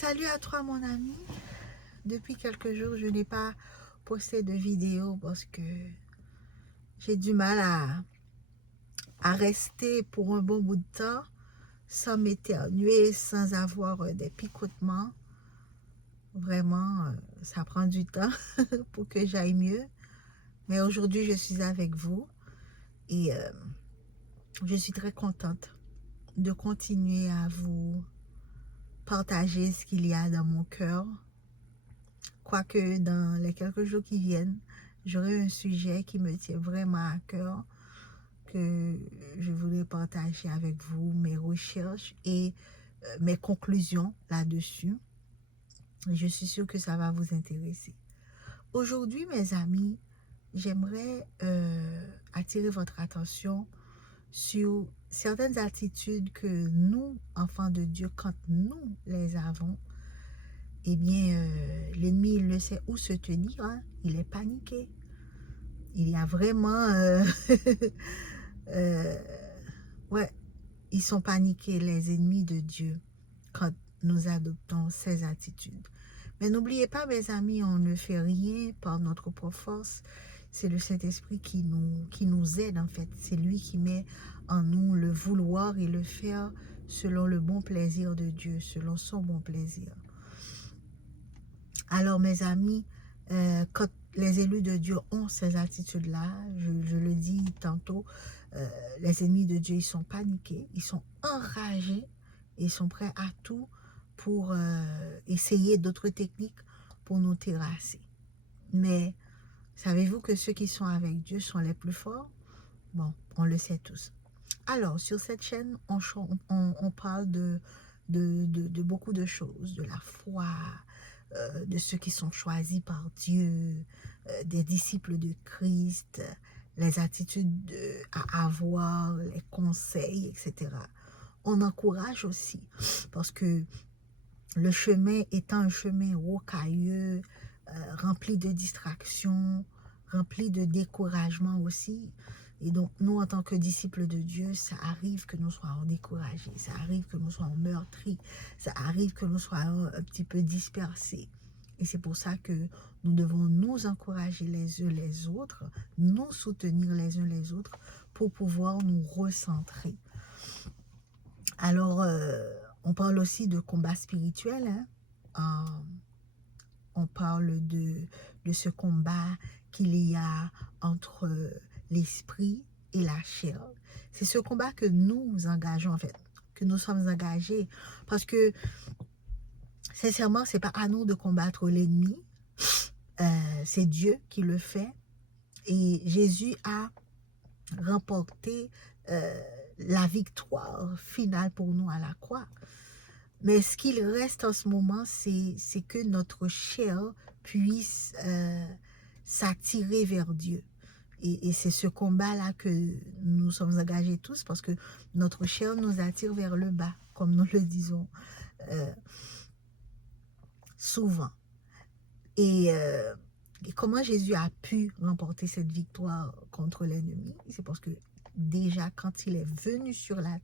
Salut à toi mon ami. Depuis quelques jours, je n'ai pas posté de vidéo parce que j'ai du mal à rester pour un bon bout de temps sans m'éternuer, sans avoir des picotements. Vraiment, ça prend du temps pour que j'aille mieux. Mais aujourd'hui, je suis avec vous et je suis très contente de continuer à vous partager ce qu'il y a dans mon cœur. Quoique dans les quelques jours qui viennent, j'aurai un sujet qui me tient vraiment à cœur, que je voulais partager avec vous, mes recherches et mes conclusions là-dessus. Je suis sûre que ça va vous intéresser. Aujourd'hui, mes amis, j'aimerais attirer votre attention sur certaines attitudes que nous, enfants de Dieu, quand nous les avons, eh bien, l'ennemi, il ne sait où se tenir, hein. Il est paniqué. Il y a vraiment... ouais, ils sont paniqués, les ennemis de Dieu, quand nous adoptons ces attitudes. Mais n'oubliez pas, mes amis, on ne fait rien par notre propre force. C'est le Saint-Esprit qui nous aide, en fait. C'est lui qui met en nous le vouloir et le faire selon le bon plaisir de Dieu, selon son bon plaisir. Alors, mes amis, quand les élus de Dieu ont ces attitudes-là, je le dis tantôt, les ennemis de Dieu, ils sont paniqués, ils sont enragés, ils sont prêts à tout pour essayer d'autres techniques pour nous terrasser. Mais savez-vous que ceux qui sont avec Dieu sont les plus forts? Bon, on le sait tous. Alors, sur cette chaîne, on parle de beaucoup de choses, de la foi, de ceux qui sont choisis par Dieu, des disciples de Christ, les attitudes à avoir, les conseils, etc. On encourage aussi, parce que le chemin étant un chemin rocailleux, rempli de distractions, rempli de découragement aussi. Et donc, nous, en tant que disciples de Dieu, ça arrive que nous soyons découragés, ça arrive que nous soyons meurtris, ça arrive que nous soyons un petit peu dispersés. Et c'est pour ça que nous devons nous encourager les uns les autres, nous soutenir les uns les autres pour pouvoir nous recentrer. Alors, on parle aussi de combat spirituel, hein? On parle de ce combat qu'il y a entre l'esprit et la chair. C'est ce combat que nous engageons, en fait, que nous sommes engagés, parce que, sincèrement, ce n'est pas à nous de combattre l'ennemi, c'est Dieu qui le fait, et Jésus a remporté la victoire finale pour nous à la croix. Mais ce qu'il reste en ce moment, c'est que notre chair puisse s'attirer vers Dieu. Et c'est ce combat-là que nous sommes engagés tous, parce que notre chair nous attire vers le bas, comme nous le disons souvent. Et comment Jésus a pu remporter cette victoire contre l'ennemi? C'est parce que déjà, quand il est venu sur la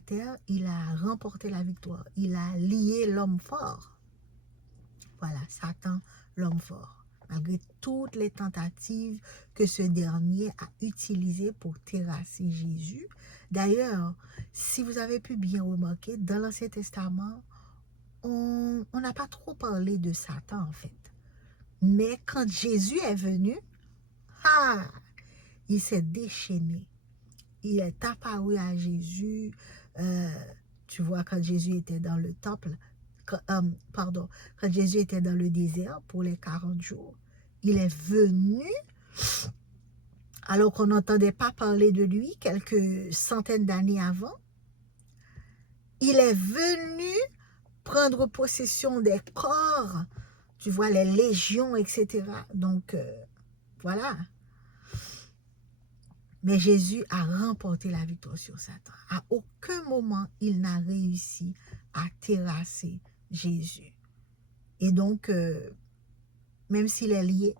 terre, il a remporté la victoire. Il a lié l'homme fort. Voilà, Satan, l'homme fort. Malgré toutes les tentatives que ce dernier a utilisées pour terrasser Jésus. D'ailleurs, si vous avez pu bien remarquer, dans l'Ancien Testament, on n'a pas trop parlé de Satan, en fait. Mais quand Jésus est venu, il s'est déchaîné. Il est apparu à Jésus, tu vois, quand Jésus était dans le temple, quand Jésus était dans le désert pour les 40 jours, il est venu, alors qu'on n'entendait pas parler de lui quelques centaines d'années avant. Il est venu prendre possession des corps, tu vois, les légions, etc. Donc, voilà. Mais Jésus a remporté la victoire sur Satan. À aucun moment, il n'a réussi à terrasser Jésus. Et donc, même s'il est lié,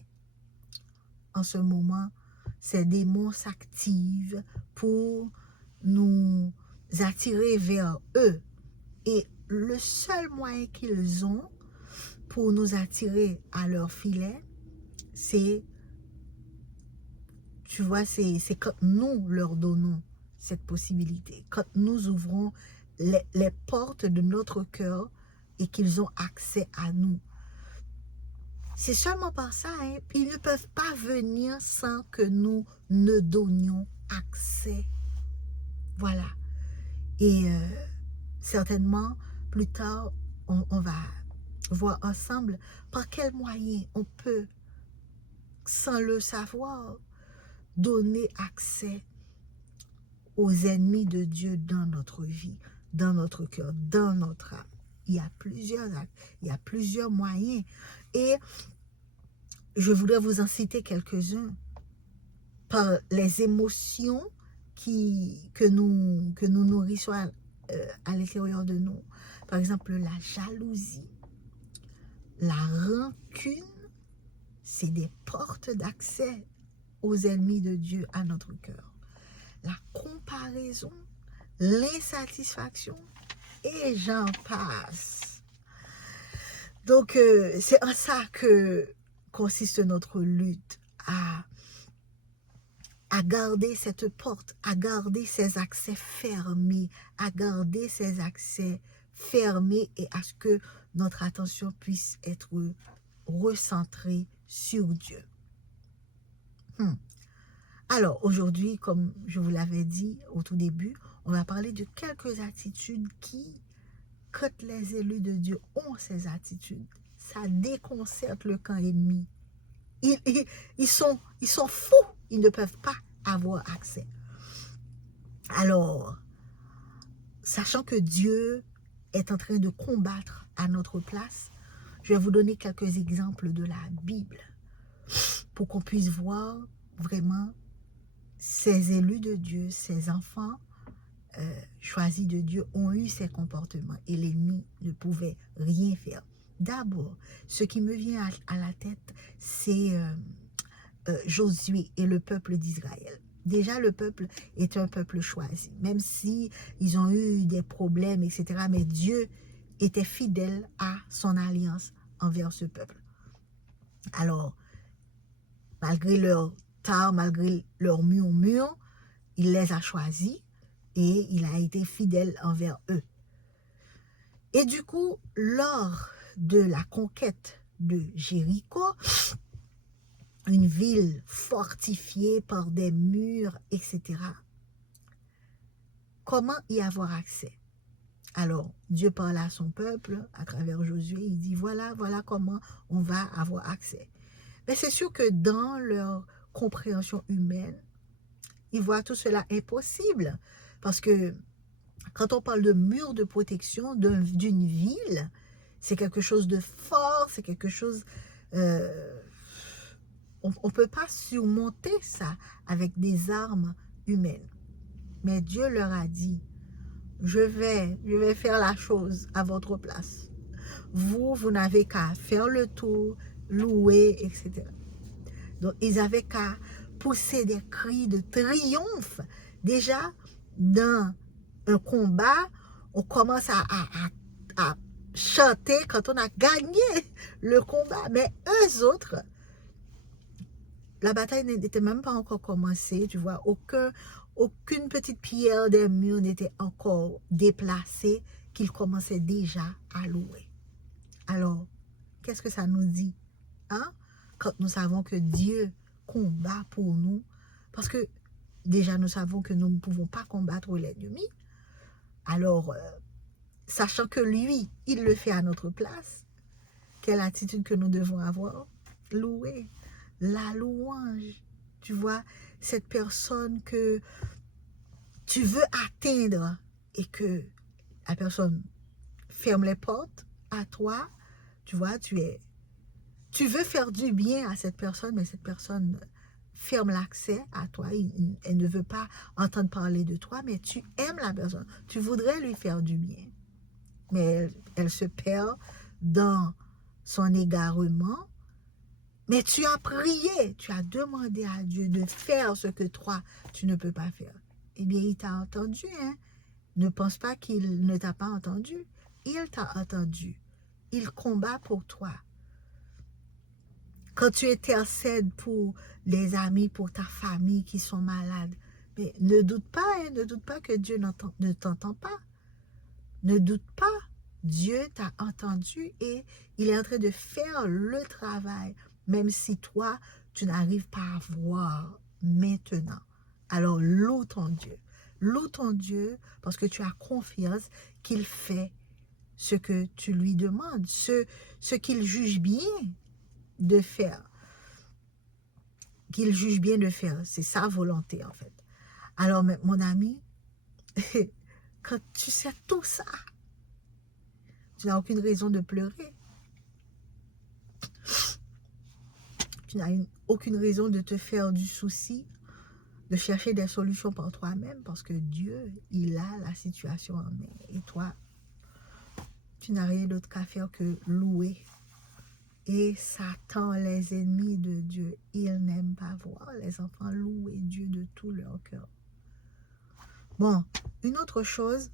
en ce moment, ces démons s'activent pour nous attirer vers eux. Et le seul moyen qu'ils ont pour nous attirer à leur filet, c'est, tu vois, c'est quand nous leur donnons cette possibilité, quand nous ouvrons les portes de notre cœur et qu'ils ont accès à nous. C'est seulement par ça, hein. Ils ne peuvent pas venir sans que nous ne donnions accès. Voilà. Et certainement, plus tard, on va voir ensemble par quels moyens on peut, sans le savoir, donner accès aux ennemis de Dieu dans notre vie, dans notre cœur, dans notre âme. Il y a plusieurs moyens. Et je voudrais vous en citer quelques-uns. Par les émotions que nous nourrissons à l'intérieur de nous. Par exemple, la jalousie, la rancune, c'est des portes d'accès aux ennemis de Dieu à notre cœur. La comparaison, l'insatisfaction, et j'en passe. Donc, c'est en ça que consiste notre lutte, à garder cette porte, à garder ces accès fermés, à garder ces accès fermés et à ce que notre attention puisse être recentrée sur Dieu. Alors, aujourd'hui, comme je vous l'avais dit au tout début, on va parler de quelques attitudes qui, quand les élus de Dieu ont ces attitudes, ça déconcerte le camp ennemi. Ils sont fous, ils ne peuvent pas avoir accès. Alors, sachant que Dieu est en train de combattre à notre place, je vais vous donner quelques exemples de la Bible pour qu'on puisse voir vraiment ces élus de Dieu, ces enfants choisis de Dieu ont eu ces comportements et l'ennemi ne pouvait rien faire. D'abord, ce qui me vient à la tête, c'est Josué et le peuple d'Israël. Déjà, le peuple est un peuple choisi, même si ils ont eu des problèmes, etc. Mais Dieu était fidèle à son alliance envers ce peuple. Alors, malgré leur tard, malgré leur murmure, il les a choisis et il a été fidèle envers eux. Et du coup, lors de la conquête de Jéricho, une ville fortifiée par des murs, etc. Comment y avoir accès? Alors, Dieu parle à son peuple à travers Josué, il dit voilà comment on va avoir accès. Mais c'est sûr que dans leur compréhension humaine, ils voient tout cela impossible. Parce que quand on parle de mur de protection d'une ville, c'est quelque chose de fort, c'est quelque chose... on ne peut pas surmonter ça avec des armes humaines. Mais Dieu leur a dit, je vais faire la chose à votre place. Vous n'avez qu'à faire le tour, louer, etc. Donc, ils avaient qu'à pousser des cris de triomphe. Déjà, dans un combat, on commence à chanter quand on a gagné le combat. Mais eux autres, la bataille n'était même pas encore commencée, tu vois. Aucune petite pierre des murs n'était encore déplacée qu'ils commençaient déjà à louer. Alors, qu'est-ce que ça nous dit? Hein? Quand nous savons que Dieu combat pour nous, parce que déjà nous savons que nous ne pouvons pas combattre l'ennemi, alors, sachant que lui, il le fait à notre place, quelle attitude que nous devons avoir? Louer, la louange, tu vois, cette personne que tu veux atteindre et que la personne ferme les portes à toi, tu vois, tu veux faire du bien à cette personne, mais cette personne ferme l'accès à toi, elle ne veut pas entendre parler de toi, mais tu aimes la personne, tu voudrais lui faire du bien, mais elle se perd dans son égarement, mais tu as prié, tu as demandé à Dieu de faire ce que toi, tu ne peux pas faire. Eh bien, il t'a entendu, hein? Ne pense pas qu'il ne t'a pas entendu. il t'a entendu. Il combat pour toi. Quand tu intercèdes pour les amis, pour ta famille qui sont malades, mais ne doute pas, hein, ne doute pas que Dieu ne t'entend pas. Ne doute pas. Dieu t'a entendu et il est en train de faire le travail, même si toi, tu n'arrives pas à voir maintenant. Alors, loue ton Dieu. Loue ton Dieu parce que tu as confiance qu'il fait ce que tu lui demandes, ce qu'il juge bien de faire. Qu'il juge bien de faire. C'est sa volonté, en fait. Alors, mon ami, quand tu sais tout ça, tu n'as aucune raison de pleurer. Tu n'as aucune raison de te faire du souci, de chercher des solutions par toi-même, parce que Dieu, il a la situation en main. Et toi, tu n'as rien d'autre qu'à faire que louer. Et Satan, les ennemis de Dieu, ils n'aiment pas voir les enfants louer Dieu de tout leur cœur. Bon, une autre chose,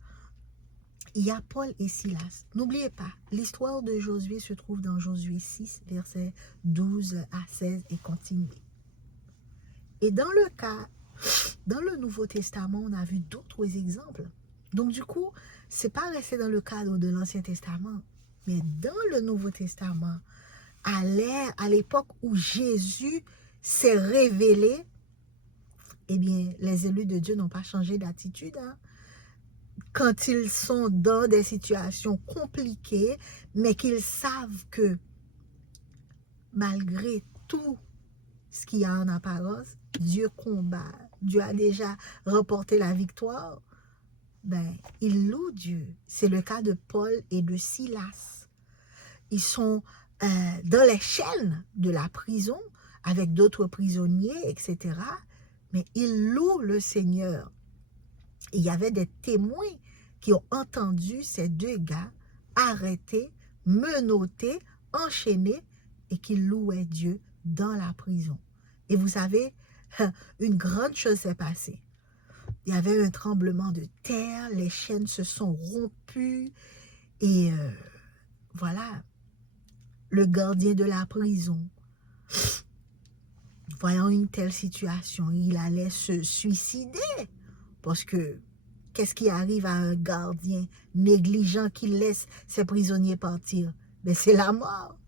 il y a Paul et Silas. N'oubliez pas, l'histoire de Josué se trouve dans Josué 6, versets 12 à 16 et continue. Et dans le Nouveau Testament, on a vu d'autres exemples. Donc du coup, c'est pas resté dans le cadre de l'Ancien Testament, mais dans le Nouveau Testament, à l'époque où Jésus s'est révélé, eh bien, les élus de Dieu n'ont pas changé d'attitude, hein. Quand ils sont dans des situations compliquées, mais qu'ils savent que malgré tout ce qu'il y a en apparence, Dieu combat, Dieu a déjà remporté la victoire, ben, ils louent Dieu. C'est le cas de Paul et de Silas. Ils sont dans les chaînes de la prison avec d'autres prisonniers, etc. Mais ils louent le Seigneur. Et il y avait des témoins qui ont entendu ces deux gars arrêtés, menottés, enchaînés et qui louaient Dieu dans la prison. Et vous savez, une grande chose s'est passée. Il y avait un tremblement de terre, les chaînes se sont rompues et voilà, le gardien de la prison, voyant une telle situation, il allait se suicider parce que qu'est-ce qui arrive à un gardien négligent qui laisse ses prisonniers partir? Ben, c'est la mort.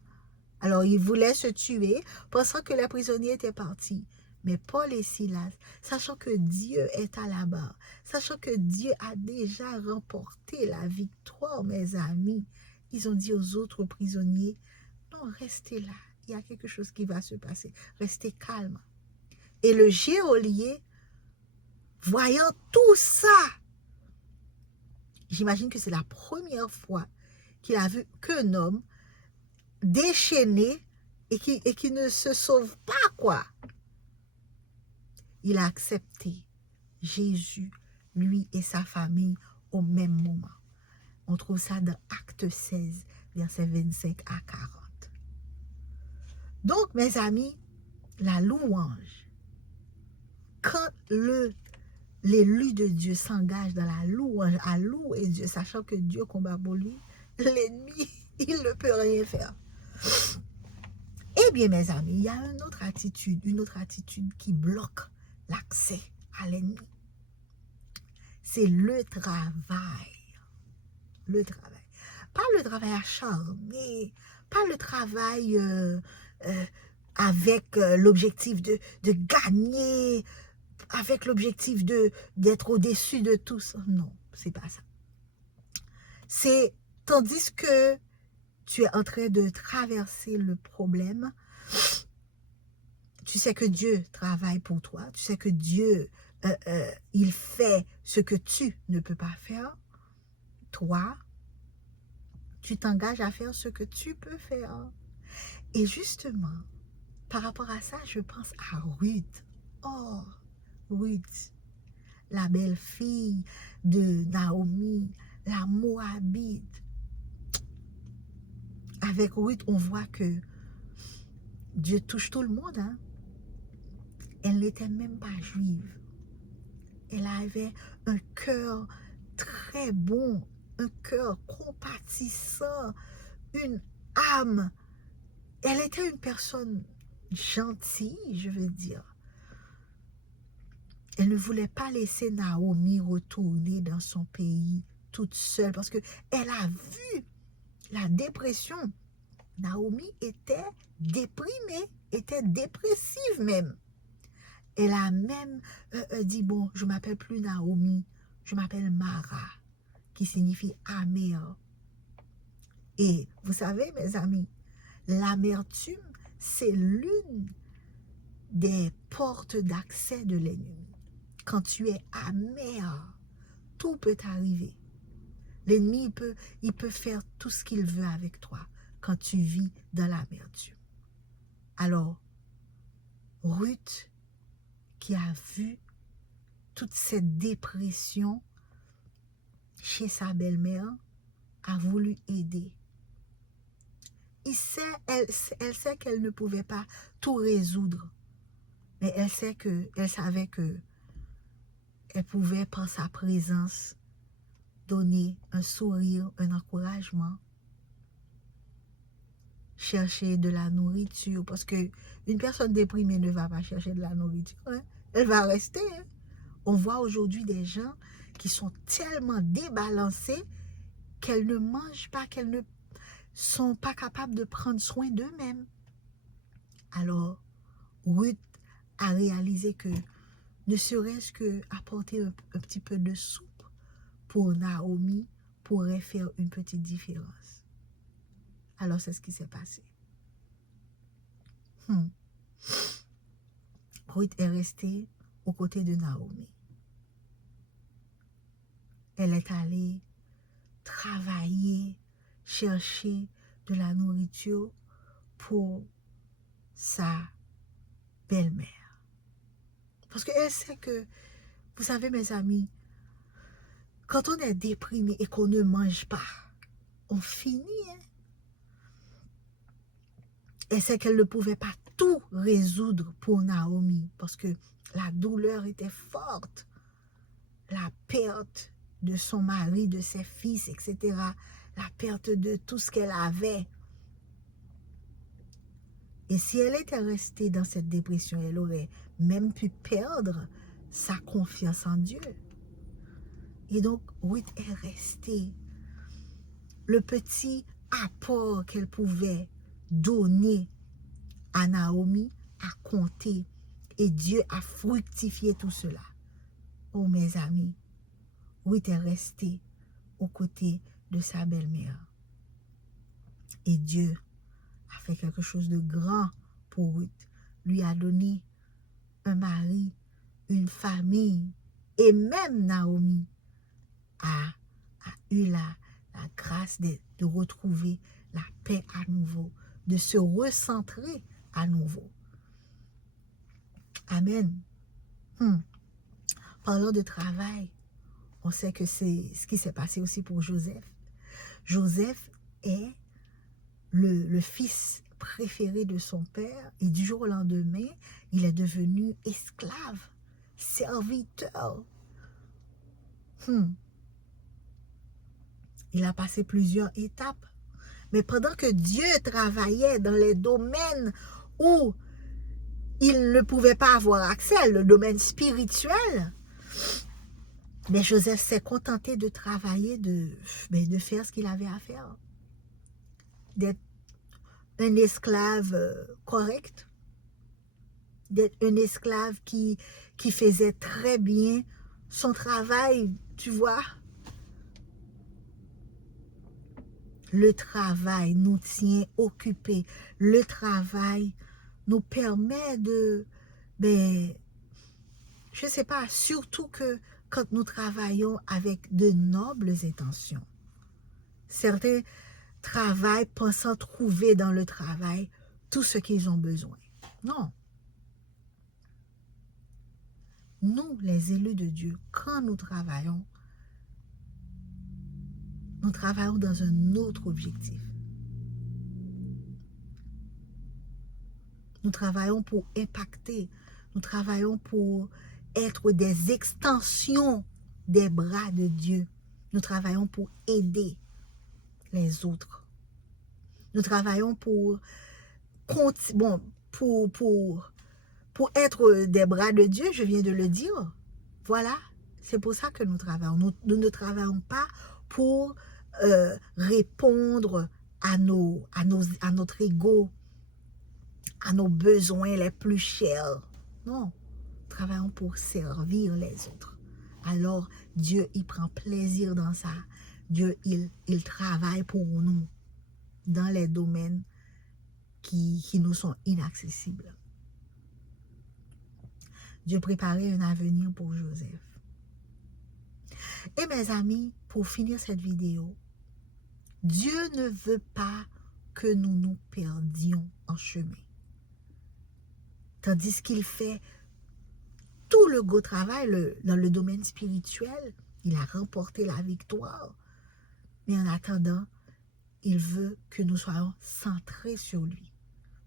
Alors, il voulait se tuer pensant que les prisonniers étaient partis. Mais Paul et Silas, sachant que Dieu est à la barre, sachant que Dieu a déjà remporté la victoire, mes amis, ils ont dit aux autres prisonniers, non, restez là, il y a quelque chose qui va se passer, restez calme. Et le geôlier, voyant tout ça, j'imagine que c'est la première fois qu'il a vu qu'un homme déchaîné et qui ne se sauve pas, quoi. Il a accepté Jésus, lui et sa famille, au même moment. On trouve ça dans Acte 16, versets 25 à 40. Donc, mes amis, la louange, quand l'élu de Dieu s'engage dans la louange, à louer Dieu, sachant que Dieu combat pour lui, l'ennemi, il ne peut rien faire. Eh bien, mes amis, il y a une autre attitude qui bloque l'accès à l'ennemi. C'est le travail. Le travail. Pas le travail acharné, pas le travail avec l'objectif de gagner, avec l'objectif d'être au-dessus de tout ça. Non, c'est pas ça. C'est tandis que tu es en train de traverser le problème, tu sais que Dieu travaille pour toi, tu sais que Dieu, il fait ce que tu ne peux pas faire. Toi, tu t'engages à faire ce que tu peux faire. Et justement, par rapport à ça, je pense à Ruth. Oh, Ruth, la belle-fille de Naomi, la Moabite. Avec Ruth, on voit que Dieu touche tout le monde, hein. Elle n'était même pas juive. Elle avait un cœur très bon, un cœur compatissant, une âme. Elle était une personne gentille, je veux dire. Elle ne voulait pas laisser Naomi retourner dans son pays toute seule parce qu'elle a vu la dépression. Naomi était déprimée, était dépressive même. Elle a même dit, bon, je ne m'appelle plus Naomi, je m'appelle Mara, qui signifie amère. Et vous savez, mes amis, l'amertume, c'est l'une des portes d'accès de l'ennemi. Quand tu es amer, tout peut arriver. L'ennemi, il peut faire tout ce qu'il veut avec toi quand tu vis dans l'amertume. Alors, Ruth, qui a vu toute cette dépression chez sa belle-mère, a voulu aider. Elle sait qu'elle ne pouvait pas tout résoudre, mais elle savait que elle pouvait, par sa présence, donner un sourire, un encouragement, chercher de la nourriture, parce que une personne déprimée ne va pas chercher de la nourriture, hein. Elle va rester. Hein. On voit aujourd'hui des gens qui sont tellement débalancés qu'elles ne mangent pas, qu'elles ne sont pas capables de prendre soin d'eux-mêmes. Alors, Ruth a réalisé que ne serait-ce que apporter un petit peu de soupe pour Naomi pourrait faire une petite différence. Alors, c'est ce qui s'est passé. Ruth est restée aux côtés de Naomi. Elle est allée travailler, chercher de la nourriture pour sa belle-mère. Parce qu'elle sait que, vous savez mes amis, quand on est déprimé et qu'on ne mange pas, on finit. Hein? Elle sait qu'elle ne pouvait pas tout résoudre pour Naomi parce que la douleur était forte. La perte de son mari, de ses fils, etc. La perte de tout ce qu'elle avait. Et si elle était restée dans cette dépression, elle aurait même pu perdre sa confiance en Dieu. Et donc, Ruth est restée. Le petit apport qu'elle pouvait donner à Naomi a compté. Et Dieu a fructifié tout cela. Oh mes amis, Ruth est restée aux côtés de sa belle-mère. Et Dieu a fait quelque chose de grand pour Ruth. Lui a donné un mari, une famille. Et même Naomi a eu la grâce de retrouver la paix à nouveau, de se recentrer à nouveau. Amen. Parlant de travail, on sait que c'est ce qui s'est passé aussi pour Joseph. Joseph est le fils préféré de son père et du jour au lendemain, il est devenu esclave, serviteur. Il a passé plusieurs étapes. Mais pendant que Dieu travaillait dans les domaines où il ne pouvait pas avoir accès, le domaine spirituel, mais Joseph s'est contenté de travailler, de faire ce qu'il avait à faire. D'être un esclave correct, d'être un esclave qui faisait très bien son travail, tu vois. Le travail nous tient occupés. Le travail nous permet de, je ne sais pas, surtout que quand nous travaillons avec de nobles intentions. Certains travaillent pensant trouver dans le travail tout ce qu'ils ont besoin. Non. Nous, les élus de Dieu, quand nous travaillons dans un autre objectif. Nous travaillons pour impacter. Nous travaillons pour être des extensions des bras de Dieu Nous travaillons pour aider les autres. Nous travaillons pour, bon, pour être des bras de Dieu, je viens de le dire. Voilà, c'est pour ça que nous travaillons. Nous ne travaillons pas pour répondre à notre ego, à nos besoins les plus chers. Non, nous travaillons pour servir les autres. Alors, Dieu, il prend plaisir dans ça. Dieu, il travaille pour nous dans les domaines qui nous sont inaccessibles. Dieu préparait un avenir pour Joseph. Et mes amis, pour finir cette vidéo, Dieu ne veut pas que nous nous perdions en chemin. Tandis qu'il fait tout le gros travail dans le domaine spirituel, il a remporté la victoire. Mais en attendant, il veut que nous soyons centrés sur lui.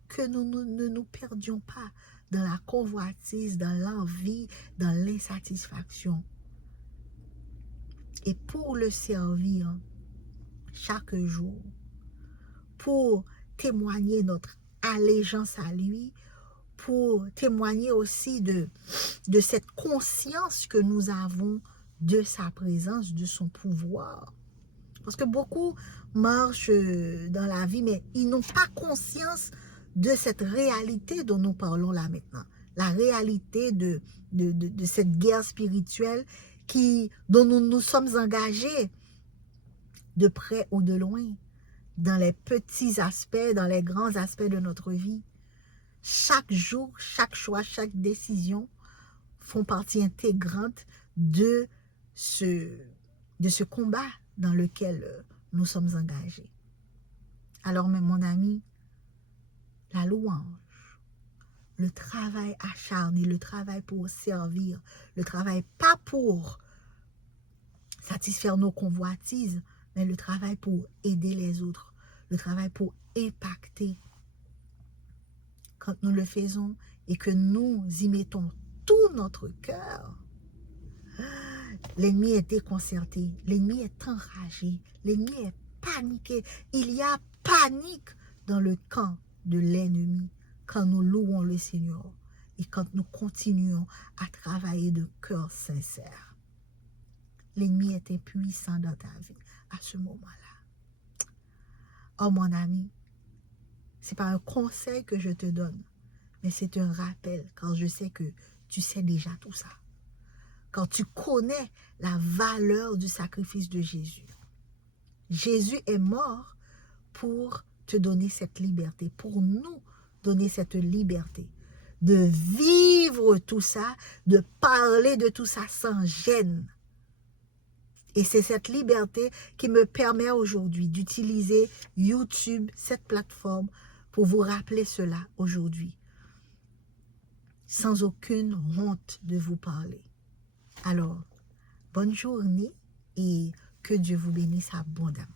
Que nous ne nous perdions pas dans la convoitise, dans l'envie, dans l'insatisfaction. Et pour le servir chaque jour, pour témoigner notre allégeance à lui, pour témoigner aussi de cette conscience que nous avons de sa présence, de son pouvoir. Parce que beaucoup marchent dans la vie, mais ils n'ont pas conscience de cette réalité dont nous parlons là maintenant. La réalité de cette guerre spirituelle dont nous nous sommes engagés de près ou de loin, dans les petits aspects, dans les grands aspects de notre vie. Chaque jour, chaque choix, chaque décision font partie intégrante de ce combat dans lequel nous sommes engagés. Alors, mon ami, la louange, le travail acharné, le travail pour servir, le travail pas pour satisfaire nos convoitises, mais le travail pour aider les autres, le travail pour impacter. Quand nous le faisons et que nous y mettons tout notre cœur, l'ennemi est déconcerté, l'ennemi est enragé, l'ennemi est paniqué. Il y a panique dans le camp de l'ennemi quand nous louons le Seigneur et quand nous continuons à travailler de cœur sincère. L'ennemi est impuissant dans ta vie à ce moment-là. Oh mon ami, ce n'est pas un conseil que je te donne, mais c'est un rappel, car je sais que tu sais déjà tout ça. Quand tu connais la valeur du sacrifice de Jésus. Jésus est mort pour te donner cette liberté, pour nous donner cette liberté, de vivre tout ça, de parler de tout ça sans gêne. Et c'est cette liberté qui me permet aujourd'hui d'utiliser YouTube, cette plateforme, pour vous rappeler cela aujourd'hui, sans aucune honte de vous parler. Alors, bonne journée et que Dieu vous bénisse abondamment.